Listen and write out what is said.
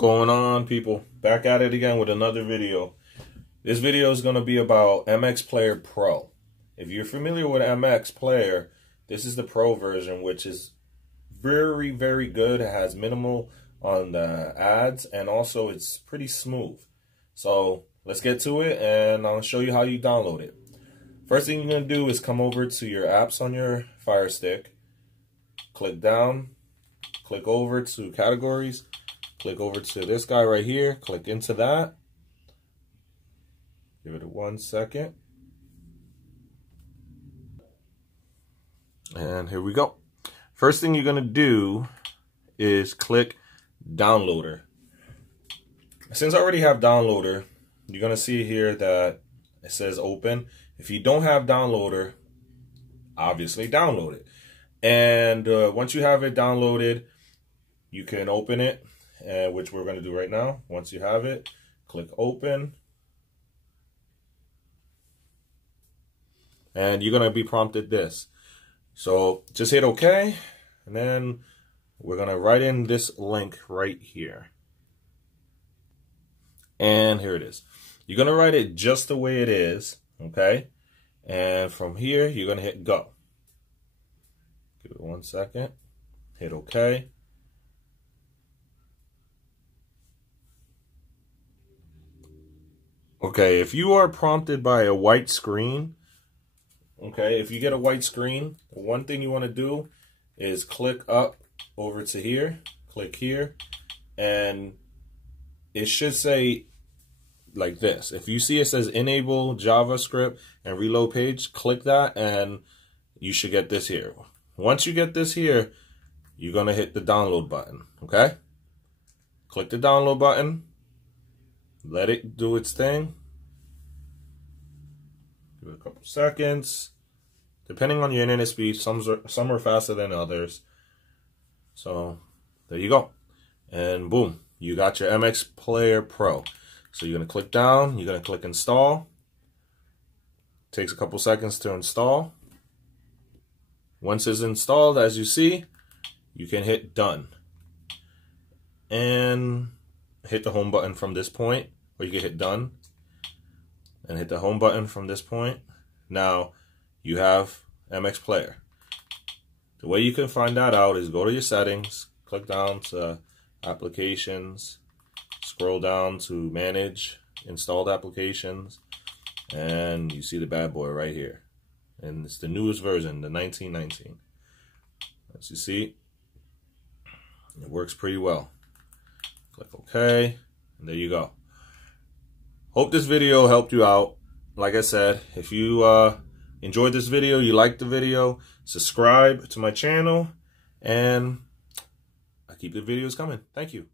Going on, people? Back at it again with another video. This video is going to be about MX Player Pro. If you're familiar with MX Player, this is the Pro version, which is very, very good. It has minimal on the ads, and also it's pretty smooth. So let's get to it, and I'll show you how you download it. First thing you're going to do is come over to your apps on your Fire Stick. Click down, click over to categories. Click over to this guy right here. Click into that. Give it 1 second. And here we go. First thing you're going to do is click Downloader. Since I already have Downloader, you're going to see here that it says Open. If you don't have Downloader, obviously download it. And once you have it downloaded, you can open it. Which we're going to do right now. Once you have it, click open. And you're going to be prompted this. So just hit OK. And then we're going to write in this link right here. And here it is. You're going to write it just the way it is. Okay. And from here, you're going to hit go. Give it 1 second. Hit OK. Okay, if you are prompted by a white screen, okay, if you get a white screen, the one thing you want to do is click up over to here, click here, and it should say like this. If you see it says enable JavaScript and reload page, click that and you should get this here. Once you get this here, you're going to hit the download button, okay? Click the download button. Let it do its thing. Give it a couple seconds. Depending on your internet speed, some are faster than others. So there you go. And boom, you got your MX Player Pro. So you're going to click down. You're going to click install. Takes a couple seconds to install. Once it's installed, as you see, you can hit done. And hit the home button from this point, or you can hit done and hit the home button from this point. Now you have MX Player. The way you can find that out is go to your settings, click down to applications, scroll down to manage installed applications, and you see the bad boy right here. And it's the newest version, the 1919. As you see, it works pretty well. Click OK, and there you go. Hope this video helped you out. Like I said, if you enjoyed this video, you liked the video, subscribe to my channel, and I keep the videos coming. Thank you.